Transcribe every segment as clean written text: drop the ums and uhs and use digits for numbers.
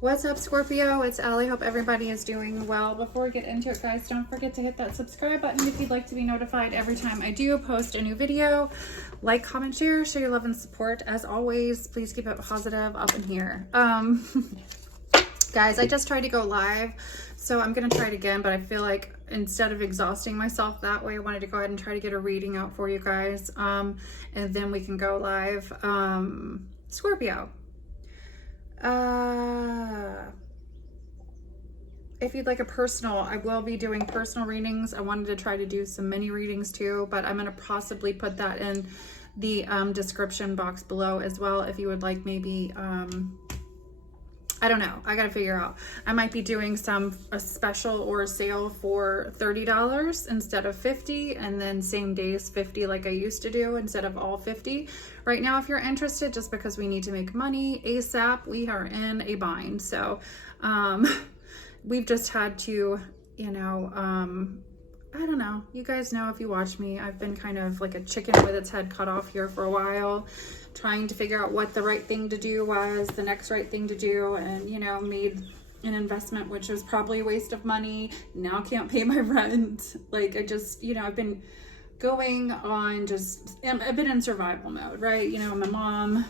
What's up, Scorpio? It's Allie. Hope everybody is doing well. Before we get into it, guys, don't forget to hit that subscribe button if you'd like to be notified every time I do post a new video. Like, comment, share, show your love and support. As always, please keep it positive up in here. Guys, I just tried to go live, so I'm going to try it again, but I feel like instead of exhausting myself that way, I wanted to go ahead and try to get a reading out for you guys, and then we can go live. Scorpio. If you'd like a personal, I will be doing personal readings. I wanted to try to do some mini readings too, but I'm going to possibly put that in the description box below as well. If you would like, maybe, I don't know. I got to figure out. I might be doing a special or a sale for $30 instead of $50, and then same days $50 like I used to do instead of all $50. Right now, if you're interested, just because we need to make money ASAP, we are in a bind. So, we've just had to, you know, I don't know. You guys know, if you watch me, I've been kind of like a chicken with its head cut off here for a while, trying to figure out what the right thing to do was, the next right thing to do, and, you know, made an investment which was probably a waste of money. Now can't pay my rent. Like, I just, you know, I've been going on I've been in survival mode, right? You know, I'm a mom.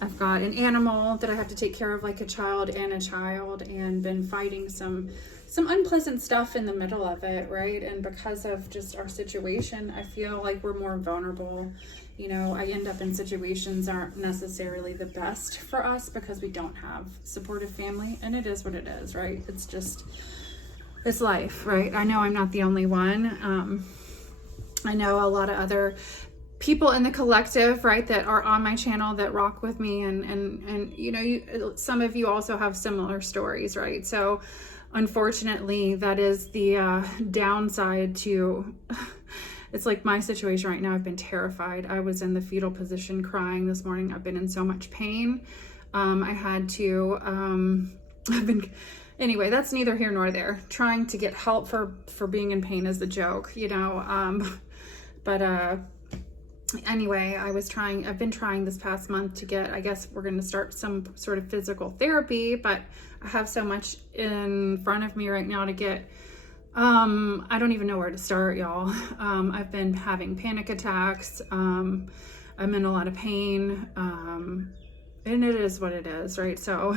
I've got an animal that I have to take care of like a child, and been fighting some unpleasant stuff in the middle of it, right? And because of just our situation, I feel like we're more vulnerable. You know, I end up in situations that aren't necessarily the best for us because we don't have supportive family, and it is what it is, right? It's life, right? I know I'm not the only one. I know a lot of other people in the collective, right, that are on my channel that rock with me, and you know, some of you also have similar stories, right? So unfortunately, that is the downside to it's like my situation right now. I've been terrified. I was in the fetal position crying this morning. I've been in so much pain. I had to anyway, that's neither here nor there. Trying to get help for being in pain is a joke, you know. Anyway, I've been trying this past month to get, I guess we're going to start some sort of physical therapy, but I have so much in front of me right now to get, I don't even know where to start, y'all. I've been having panic attacks. I'm in a lot of pain. And it is what it is, right? So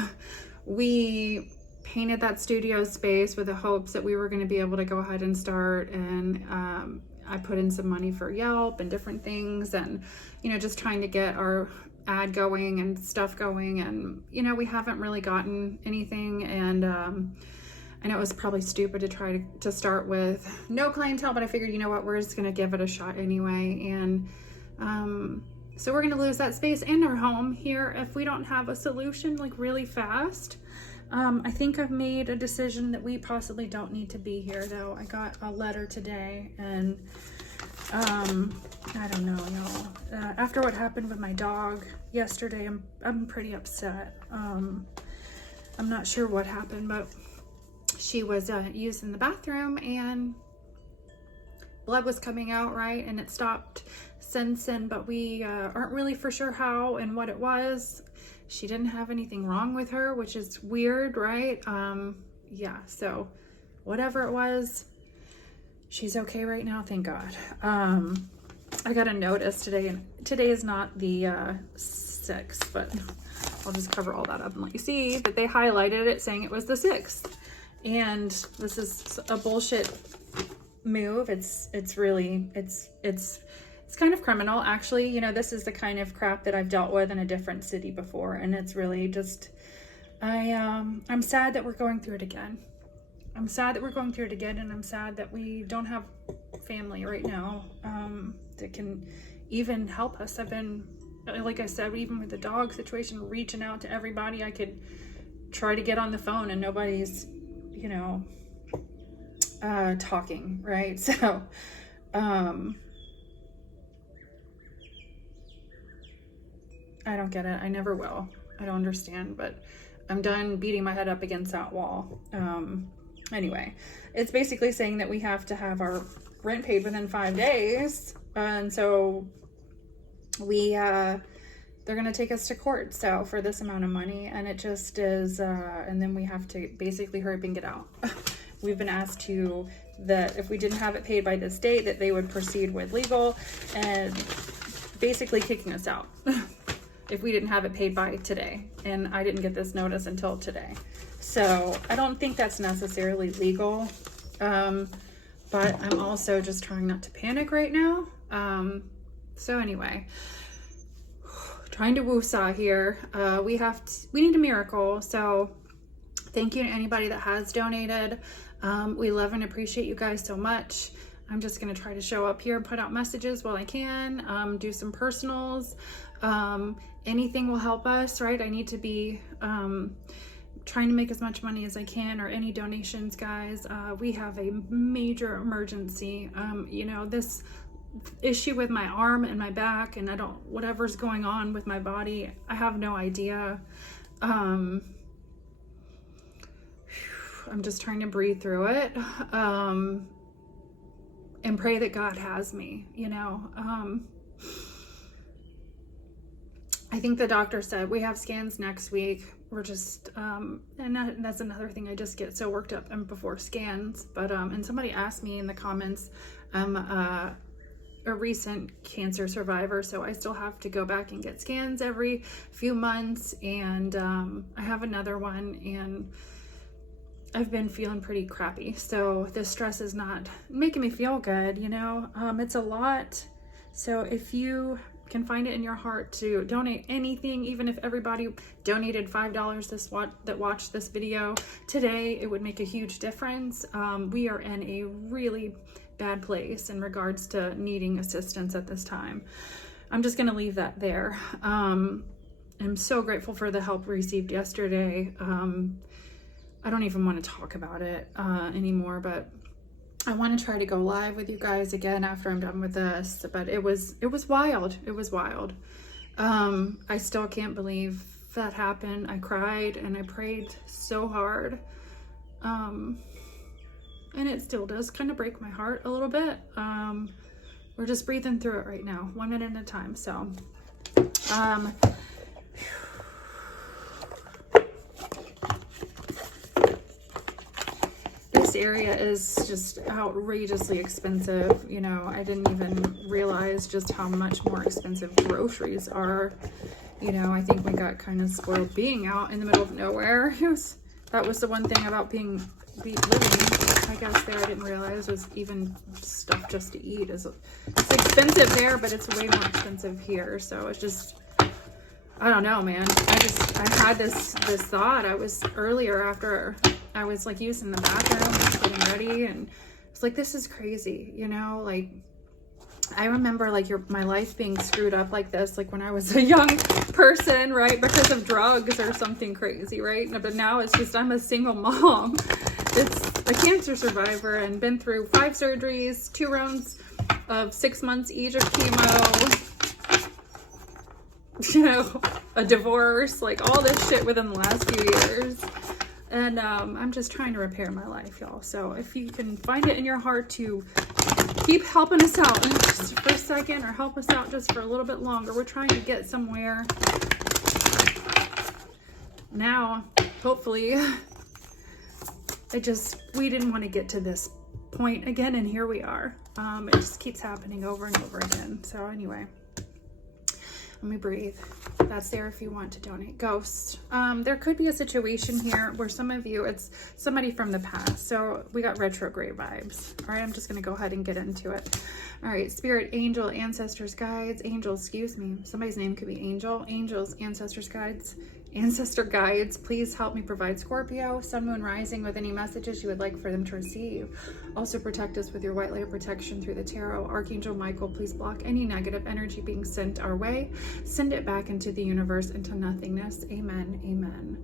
we painted that studio space with the hopes that we were going to be able to go ahead and start, and I put in some money for Yelp and different things, and, you know, just trying to get our ad going and stuff going, and, you know, we haven't really gotten anything, and I know it was probably stupid to try to start with no clientele, but I figured, you know what, we're just going to give it a shot anyway, and so we're going to lose that space and our home here if we don't have a solution like really fast. I think I've made a decision that we possibly don't need to be here, though. I got a letter today, and I don't know, y'all. After what happened with my dog yesterday, I'm pretty upset. I'm not sure what happened, but she was used in the bathroom, and blood was coming out, right? And it stopped since then, but we aren't really for sure how and what it was. She didn't have anything wrong with her, which is weird, right? Yeah, so whatever it was, she's okay right now, thank God. I got a notice today, and today is not the 6th, but I'll just cover all that up and let you see that they highlighted it saying it was the 6th. And this is a bullshit move. It's kind of criminal, actually. You know, this is the kind of crap that I've dealt with in a different city before, and it's really just, I'm sad that we're going through it again. I'm sad that we're going through it again, and I'm sad that we don't have family right now that can even help us. I've been, like I said, even with the dog situation, reaching out to everybody I could try to get on the phone, and nobody's, you know, talking, right? So, I don't get it. I never will. I don't understand, but I'm done beating my head up against that wall. Anyway, it's basically saying that we have to have our rent paid within 5 days. And so we they're going to take us to court. So for this amount of money, and it just is, and then we have to basically hurry up and get out. We've been asked to, that if we didn't have it paid by this date, that they would proceed with legal and basically kicking us out if we didn't have it paid by today. And I didn't get this notice until today. So I don't think that's necessarily legal. But I'm also just trying not to panic right now. So anyway, trying to woosah here. We need a miracle. So thank you to anybody that has donated. We love and appreciate you guys so much. I'm just going to try to show up here and put out messages while I can, do some personals. Anything will help us, right? I need to be, trying to make as much money as I can, or any donations, guys. We have a major emergency. You know, this issue with my arm and my back, and whatever's going on with my body, I have no idea. I'm just trying to breathe through it, and pray that God has me, you know. I think the doctor said we have scans next week. We're just, and that's another thing. I just get so worked up before scans. But, and somebody asked me in the comments, I'm a recent cancer survivor, so I still have to go back and get scans every few months. And I have another one, and I've been feeling pretty crappy. So this stress is not making me feel good, you know. It's a lot. So if you can find it in your heart to donate anything, even if everybody donated $5 that watched this video today, it would make a huge difference. We are in a really bad place in regards to needing assistance at this time. I'm just going to leave that there. I'm so grateful for the help received yesterday. I don't even want to talk about it anymore, but I want to try to go live with you guys again after I'm done with this. But it was wild. It was wild. I still can't believe that happened. I cried and I prayed so hard. And it still does kind of break my heart a little bit. We're just breathing through it right now, 1 minute at a time. So, this area is just outrageously expensive. You know, I didn't even realize just how much more expensive groceries are. You know, I think we got kind of spoiled being out in the middle of nowhere. That was the one thing about living, I guess, there I didn't realize was even stuff just to eat. It's expensive there, but it's way more expensive here. So it's just, I don't know, man. I had this thought. I was earlier after I was like using the bathroom, getting ready, and it's like, this is crazy, you know. Like, I remember like my life being screwed up like this, like when I was a young person, right, because of drugs or something crazy, right? But now it's just, I'm a single mom. It's a cancer survivor and been through 5 surgeries, 2 rounds of 6 months each of chemo, you know, a divorce, like all this shit within the last few years. And I'm just trying to repair my life, y'all. So if you can find it in your heart to keep helping us out just for a second, or help us out just for a little bit longer. We're trying to get somewhere now, hopefully. We didn't want to get to this point again, and here we are. It just keeps happening over and over again. So anyway, let me breathe. That's there if you want to donate. Ghosts. There could be a situation here where some of you, it's somebody from the past. So we got retrograde vibes. All right, I'm just going to go ahead and get into it. All right, spirit, angel, ancestors, guides, angels, excuse me. Somebody's name could be Angel. Angels, ancestors, guides, ancestor guides, please help me provide Scorpio, sun, moon, rising with any messages you would like for them to receive. Also protect us with your white light of protection through the tarot. Archangel Michael, please block any negative energy being sent our way. Send it back into the universe, into nothingness. Amen. Amen.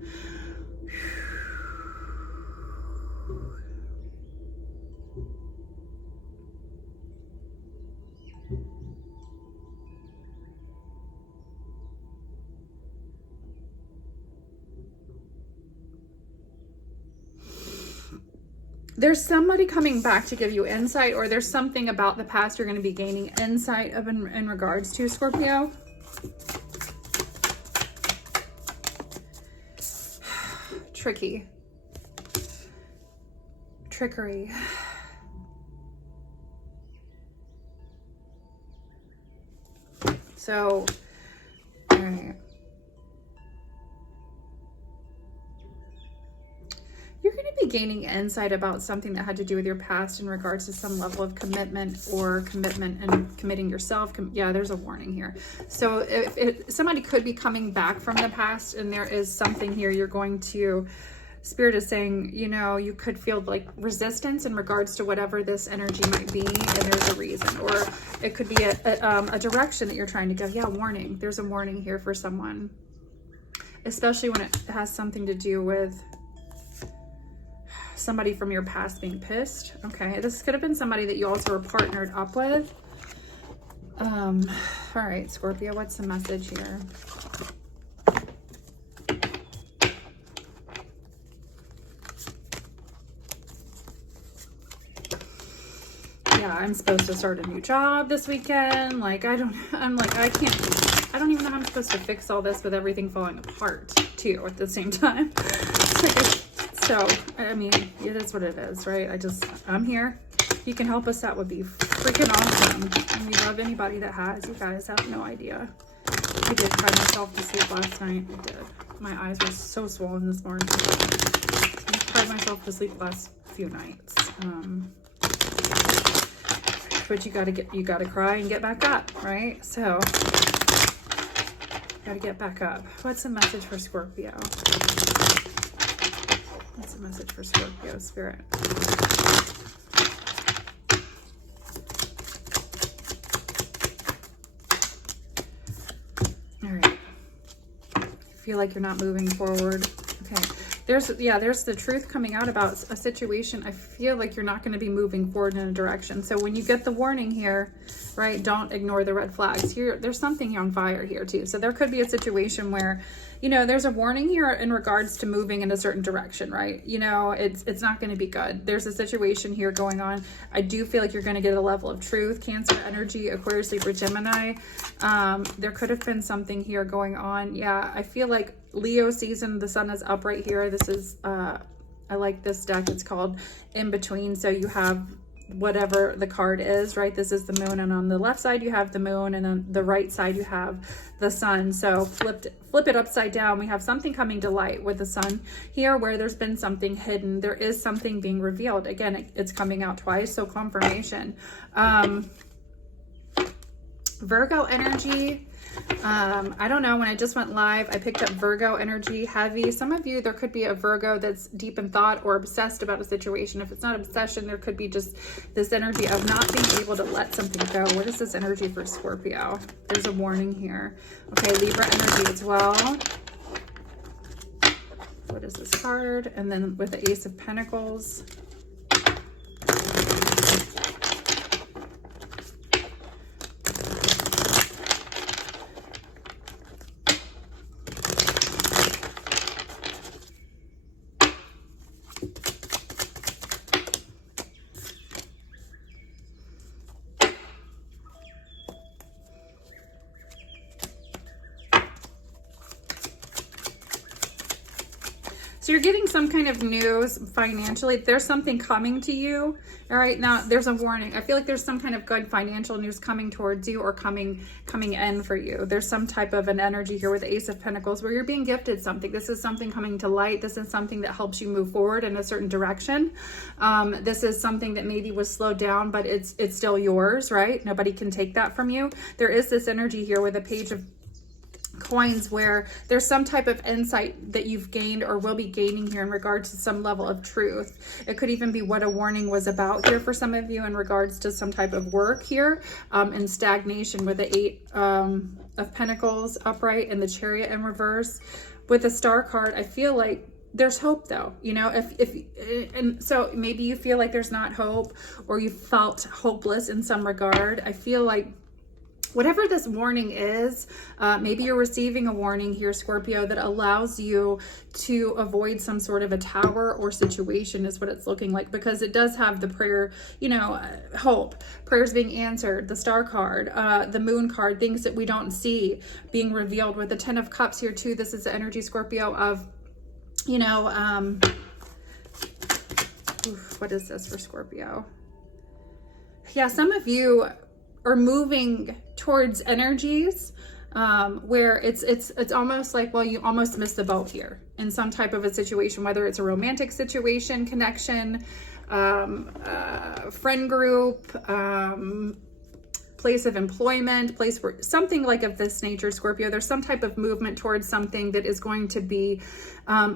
There's somebody coming back to give you insight, or there's something about the past you're going to be gaining insight of in regards to, Scorpio. tricky. Trickery. So, all right. You're going to be gaining insight about something that had to do with your past in regards to some level of commitment and committing yourself. Yeah, there's a warning here. So if somebody could be coming back from the past, and there is something here you're going to, Spirit is saying, you know, you could feel like resistance in regards to whatever this energy might be, and there's a reason. Or it could be a direction that you're trying to go. Yeah, warning. There's a warning here for someone, especially when it has something to do with somebody from your past being pissed. Okay, this could have been somebody that you also were partnered up with. All right, Scorpio, what's the message here? Yeah, I'm supposed to start a new job this weekend. Like, I don't even know how I'm supposed to fix all this with everything falling apart too at the same time. So, I mean, it is what it is, right? I'm here. If you can help us, that would be freaking awesome. And we love anybody that has. You guys have no idea. I did cry myself to sleep last night. I did. My eyes were so swollen this morning. I cried myself to sleep last few nights. But you gotta cry and get back up, right? So, gotta get back up. What's the message for Scorpio? What's the message for Scorpio, Spirit? All right. Feel like you're not moving forward. Okay. There's the truth coming out about a situation. I feel like you're not going to be moving forward in a direction. So when you get the warning here, right, don't ignore the red flags. There's something on fire here too. So there could be a situation where, you know, there's a warning here in regards to moving in a certain direction, right? You know, it's not going to be good. There's a situation here going on. I do feel like you're going to get a level of truth. Cancer energy, Aquarius, Libra, Gemini. There could have been something here going on. Yeah, I feel like Leo season, the sun is up right here. This is, I like this deck. It's called In Between. So you have whatever the card is, right? This is the moon, and on the left side you have the moon, and on the right side you have the sun. So flip it upside down. We have something coming to light with the sun here, where there's been something hidden. There is something being revealed. Again, it's coming out twice, so confirmation. Virgo energy. I don't know, when I just went live, I picked up Virgo energy heavy. Some of you, there could be a Virgo that's deep in thought or obsessed about a situation. If it's not obsession, there could be just this energy of not being able to let something go. What is this energy for Scorpio? There's a warning here. Okay, Libra energy as well. What is this card? And then with the Ace of Pentacles. So you're getting some kind of news financially. There's something coming to you. All right, now there's a warning. I feel like there's some kind of good financial news coming towards you, or coming in for you. There's some type of an energy here with the Ace of Pentacles where you're being gifted something. This is something coming to light. This is something that helps you move forward in a certain direction. This is something that maybe was slowed down, but it's still yours, right? Nobody can take that from you. There is this energy here with a Page of Coins where there's some type of insight that you've gained or will be gaining here in regards to some level of truth. It could even be what a warning was about here for some of you in regards to some type of work here, and stagnation with the Eight of Pentacles upright and the Chariot in reverse. With the Star card, I feel like there's hope though, you know, and so maybe you feel like there's not hope, or you felt hopeless in some regard. I feel like whatever this warning is, maybe you're receiving a warning here, Scorpio, that allows you to avoid some sort of a tower or situation is what it's looking like, because it does have the prayer, you know, hope, prayers being answered, the Star card, the Moon card, things that we don't see being revealed with the Ten of Cups here too. This is the energy, Scorpio, of you know, what is this for Scorpio? Yeah, some of you are moving towards energies where it's almost like, well, you almost missed the boat here in some type of a situation, whether it's a romantic situation, connection, friend group, place of employment, place where something like of this nature, Scorpio, there's some type of movement towards something that is going to be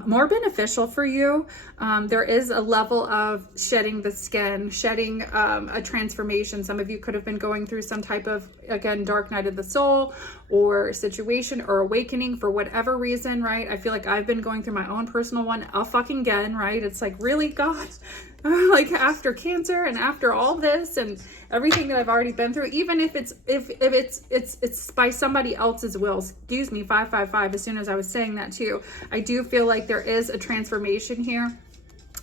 more beneficial for you. There is a level of shedding the skin, shedding a transformation. Some of you could have been going through some type of, again, dark night of the soul or situation or awakening for whatever reason, right? I feel like I've been going through my own personal one again, right? It's like, really, God? Like after cancer and after all this and everything that I've already been through, even if it's by somebody else's will, excuse me, 555, as soon as I was saying that too, I do feel like there is a transformation here.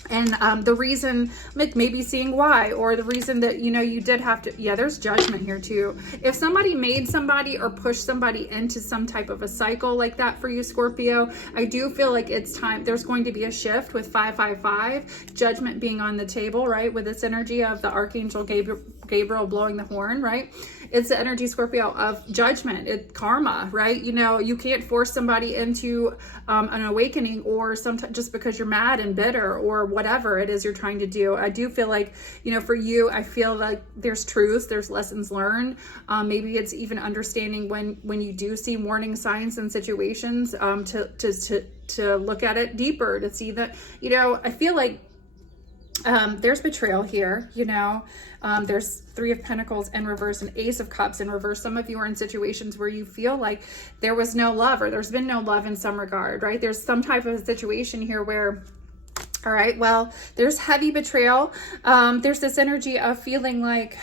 And the reason, maybe seeing why, or the reason that, you know, you did have to, yeah, there's judgment here too. If somebody made somebody or pushed somebody into some type of a cycle like that for you, Scorpio, I do feel like it's time, there's going to be a shift with 555, judgment being on the table, right? With this energy of the Archangel Gabriel blowing the horn, right? It's the energy, Scorpio, of judgment, karma, right? You know, you can't force somebody into an awakening or just because you're mad and bitter or whatever it is you're trying to do. I do feel like, you know, for you, I feel like there's truths, there's lessons learned. Maybe it's even understanding when you do see warning signs and situations to look at it deeper, to see that, you know, I feel like there's betrayal here, you know, there's 3 of Pentacles in reverse and Ace of Cups in reverse. Some of you are in situations where you feel like there was no love or there's been no love in some regard, right? There's some type of situation here where, all right, well, there's heavy betrayal. There's this energy of feeling like,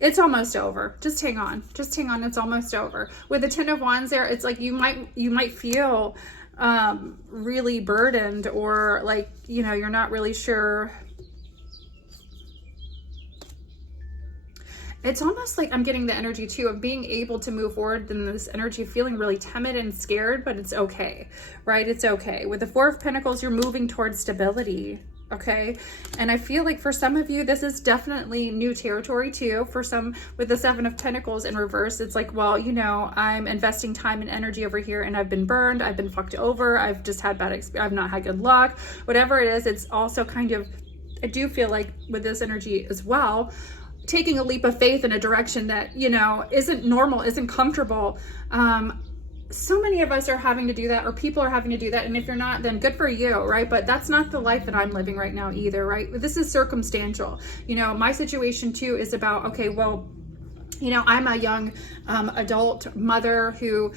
it's almost over. Just hang on. Just hang on. It's almost over. With the 10 of Wands there, it's like you might feel really burdened, or like, you know, you're not really sure. It's almost like I'm getting the energy too of being able to move forward in this energy of feeling really timid and scared, but it's okay, right? It's okay. With the 4 of Pentacles, you're moving towards stability. Okay. And I feel like for some of you, this is definitely new territory too. For some, with the 7 of Pentacles in reverse, it's like, well, you know, I'm investing time and energy over here and I've been burned. I've been fucked over. I've just had bad experience. I've not had good luck, whatever it is. It's also kind of, I do feel like with this energy as well, taking a leap of faith in a direction that, you know, isn't normal, isn't comfortable. So many of us are having to do that, or people are having to do that. And if you're not, then good for you, right? But that's not the life that I'm living right now either, right? This is circumstantial. You know, my situation too is about, okay, well, you know, I'm a young adult mother who,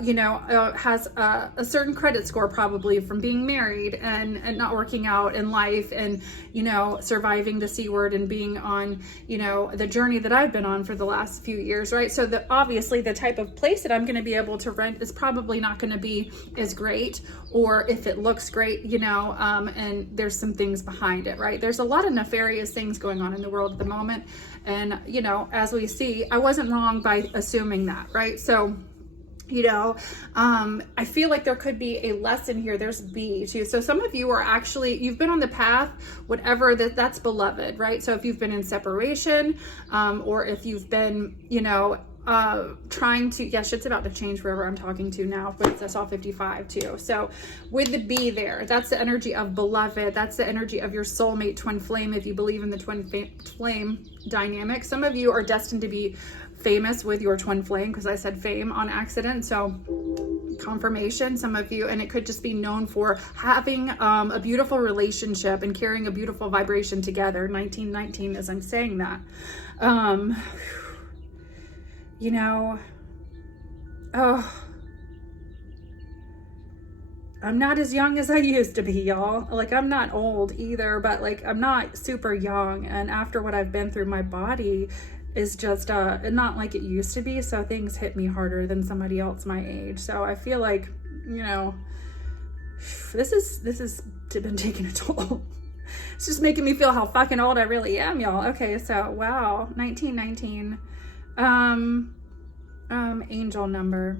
you know, has a certain credit score probably from being married and not working out in life and, you know, surviving the C word and being on, you know, the journey that I've been on for the last few years, right? So obviously the type of place that I'm going to be able to rent is probably not going to be as great, or if it looks great, you know, and there's some things behind it, right? There's a lot of nefarious things going on in the world at the moment. And, you know, as we see, I wasn't wrong by assuming that, right? So, you know, I feel like there could be a lesson here. There's B too. So some of you are actually, you've been on the path, whatever that's beloved, right? So if you've been in separation, or if you've been, you know, trying to, yeah, shit's about to change wherever I'm talking to now, but that's all 55 too. So with the B there, that's the energy of beloved. That's the energy of your soulmate twin flame. If you believe in the twin flame dynamic, some of you are destined to be famous with your twin flame, because I said fame on accident. So confirmation, some of you, and it could just be known for having a beautiful relationship and carrying a beautiful vibration together. 1919 as I'm saying that. You know, oh, I'm not as young as I used to be, y'all. Like, I'm not old either, but like, I'm not super young. And after what I've been through, my body is just not like it used to be. So things hit me harder than somebody else my age. So I feel like, you know, this has been taking a toll. It's just making me feel how fucking old I really am, y'all. Okay, so wow, 1919. Angel number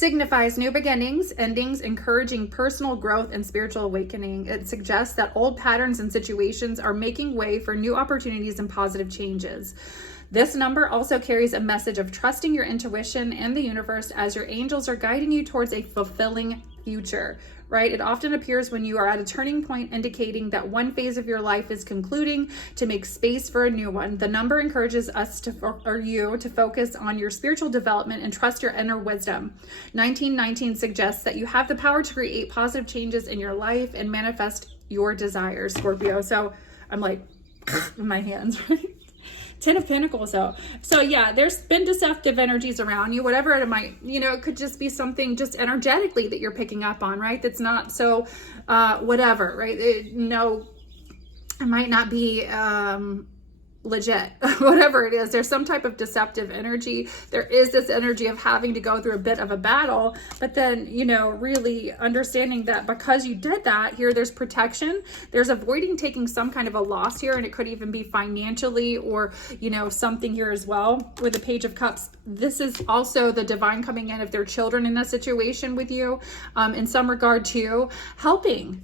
signifies new beginnings, endings, encouraging personal growth and spiritual awakening. It suggests that old patterns and situations are making way for new opportunities and positive changes. This number also carries a message of trusting your intuition and the universe as your angels are guiding you towards a fulfilling future, right? It often appears when you are at a turning point, indicating that one phase of your life is concluding to make space for a new one. The number encourages us you to focus on your spiritual development and trust your inner wisdom. 1919 suggests that you have the power to create positive changes in your life and manifest your desires, Scorpio. So I'm like in my hands, right? 10 of Pentacles though. So yeah, there's been deceptive energies around you, whatever it might, it could just be something just energetically that you're picking up on, right? That's not so, whatever, right? It might not be, legit, whatever it is. There's some type of deceptive energy. There is this energy of having to go through a bit of a battle, but then, really understanding that because you did that here, there's protection, there's avoiding taking some kind of a loss here. And it could even be financially or, something here as well with the Page of Cups. This is also the divine coming in if there are children in a situation with you, in some regard too, helping,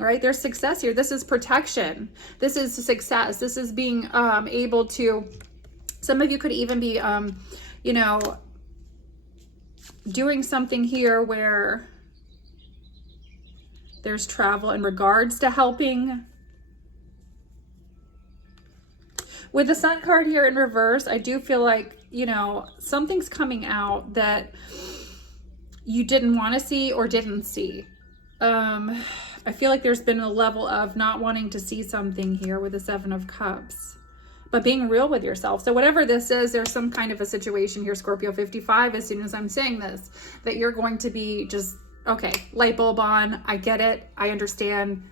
right? There's success here. This is protection. This is success. This is being, able to, some of you could even be, doing something here where there's travel in regards to helping. With the Sun card here in reverse, I do feel like, something's coming out that you didn't want to see or didn't see. I feel like there's been a level of not wanting to see something here with the Seven of Cups, but being real with yourself. So whatever this is, there's some kind of a situation here, Scorpio 55, as soon as I'm saying this, that you're going to be just, okay, light bulb on. I get it. I understand.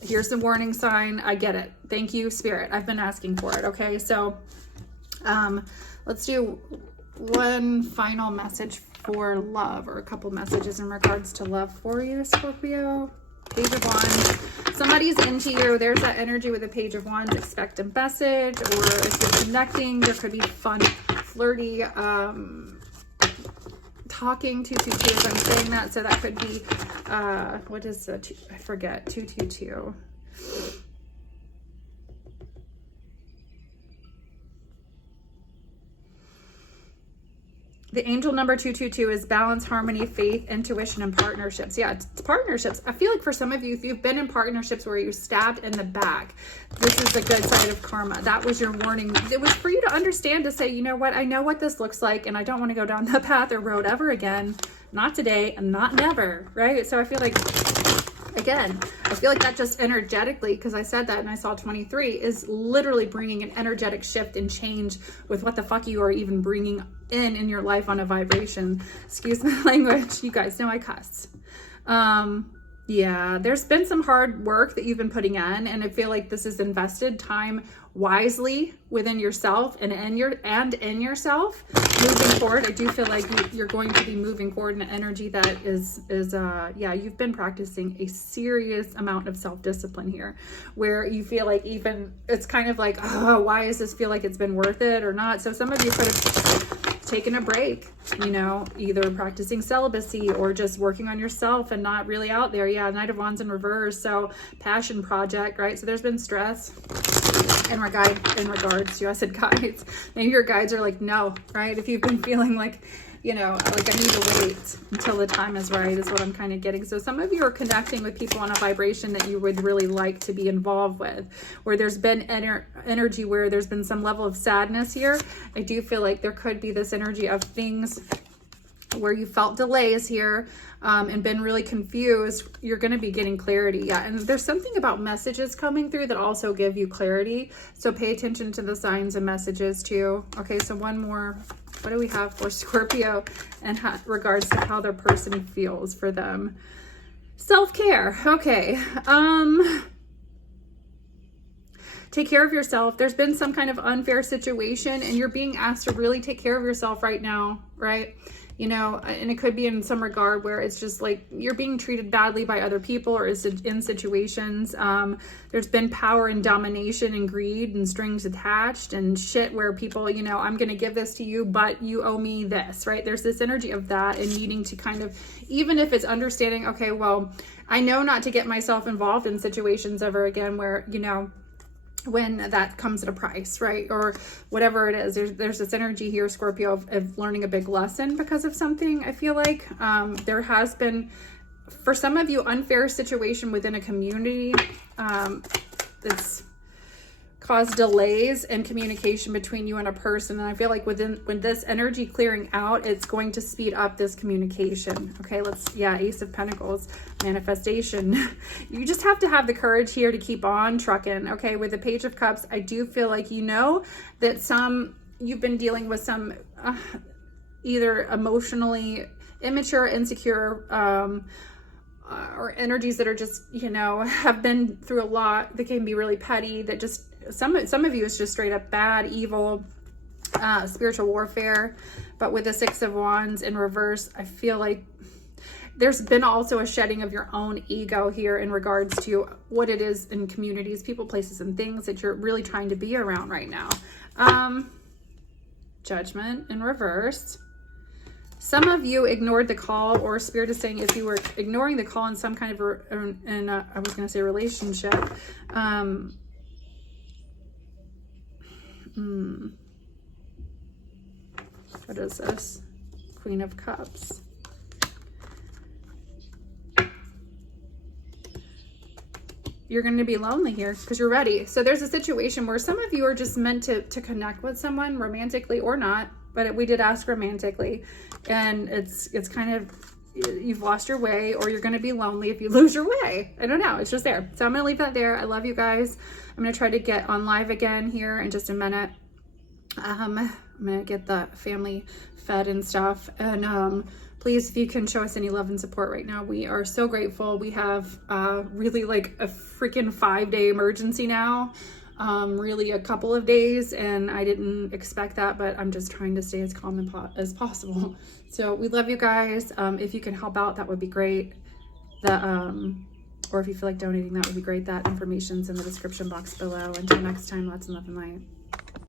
Here's the warning sign. I get it. Thank you, Spirit. I've been asking for it. Okay. So, let's do one final message for love, or a couple messages in regards to love for you, Scorpio. Page of Wands. Somebody's into you. There's that energy with the Page of Wands. Expect a message, or if you're connecting, there could be fun, flirty, talking. 222 as I'm saying that. So that could be, what is the, I forget, 222. The angel number 222 is balance, harmony, faith, intuition, and partnerships. Yeah, it's partnerships. I feel like for some of you, if you've been in partnerships where you're stabbed in the back, this is the good side of karma. That was your warning. It was for you to understand, to say, you know what, I know what this looks like, and I don't want to go down that path or road ever again. Not today and not never, right? So I feel like, again, I feel like that just energetically, because I said that and I saw 23, is literally bringing an energetic shift and change with what the fuck you are even bringing in your life on a vibration. Excuse my language. You guys know I cuss. Yeah, there's been some hard work that you've been putting in, and I feel like this is invested time wisely within yourself and in yourself. Moving forward, I do feel like you're going to be moving forward in an energy that is yeah, you've been practicing a serious amount of self-discipline here, where you feel like even it's kind of like, oh, why does this feel like it's been worth it or not? So some of you could have taken a break, either practicing celibacy or just working on yourself and not really out there. Yeah, Knight of Wands in reverse. So passion project, right? So there's been stress in regards to, I said guides. Maybe your guides are like, no, right? If you've been feeling like, like I need to wait until the time is right, is what I'm kind of getting. So some of you are connecting with people on a vibration that you would really like to be involved with, where there's been energy where there's been some level of sadness here. I do feel like there could be this energy of things where you felt delays here, and been really confused. You're going to be getting clarity. Yeah. And there's something about messages coming through that also give you clarity. So pay attention to the signs and messages too. Okay. So one more, what do we have for Scorpio in regards to how their person feels for them? Self-care. Okay. Take care of yourself. There's been some kind of unfair situation and you're being asked to really take care of yourself right now, right? you know, and it could be in some regard where it's just like you're being treated badly by other people or is in situations. There's been power and domination and greed and strings attached and shit where people, you know, I'm going to give this to you, but you owe me this, right? There's this energy of that and needing to kind of, even if it's understanding, okay, well, I know not to get myself involved in situations ever again where, you know, when that comes at a price, right? Or whatever it is, there's this energy here, Scorpio, of learning a big lesson because of something. I feel like there has been, for some of you, unfair situation within a community that's caused delays in communication between you and a person. And I feel like when this energy clearing out, it's going to speed up this communication. Okay, Ace of Pentacles, manifestation. You just have to have the courage here to keep on trucking. Okay, with the Page of Cups, I do feel like, you know, that you've been dealing with some either emotionally immature, insecure, or energies that are just, you know, have been through a lot, that can be really petty, that just, some of you is just straight up bad, evil, spiritual warfare. But with the Six of Wands in reverse, I feel like there's been also a shedding of your own ego here in regards to what it is in communities, people, places, and things that you're really trying to be around right now. Judgment in reverse. Some of you ignored the call, or Spirit is saying if you were ignoring the call in some kind of, I was going to say relationship. What is this? Queen of Cups. You're going to be lonely here because you're ready. So there's a situation where some of you are just meant to connect with someone romantically or not, but we did ask romantically, and it's kind of, you've lost your way, or you're going to be lonely if you lose your way. I don't know. It's just there. So I'm going to leave that there. I love you guys. I'm going to try to get on live again here in just a minute. I'm going to get the family fed and stuff. And please, if you can show us any love and support right now, we are so grateful. We have really like a freaking 5-day emergency now. Really a couple of days, and I didn't expect that, but I'm just trying to stay as calm as possible. So we love you guys. If you can help out, that would be great. Or if you feel like donating, that would be great. That information's in the description box below. Until next time, lots of love and light.